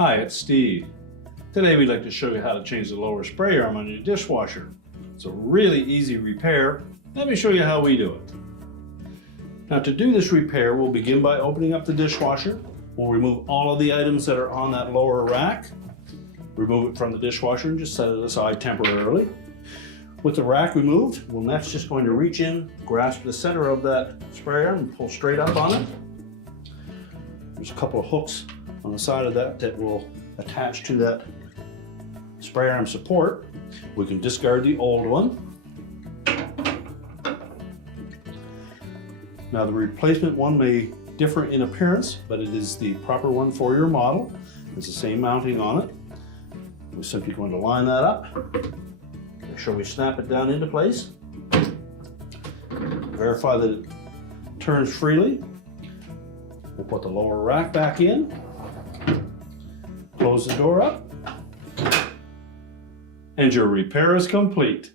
Hi, it's Steve. Today we'd like to show you how to change the lower spray arm on your dishwasher. It's a really easy repair. Let me show you how we do it. Now to do this repair, we'll begin by opening up the dishwasher. We'll remove all of the items that are on that lower rack. Remove it from the dishwasher and just set it aside temporarily. With the rack removed, we're next just going to reach in, grasp the center of that spray arm and pull straight up on it. There's a couple of hooks on the side of that that will attach to that spray arm support. We can discard the old one. Now the replacement one may differ in appearance, but it is the proper one for your model. It's the same mounting on it. We're simply going to line that up. Make sure we snap it down into place. Verify that it turns freely. We'll put the lower rack back in. Close the door up. And your repair is complete.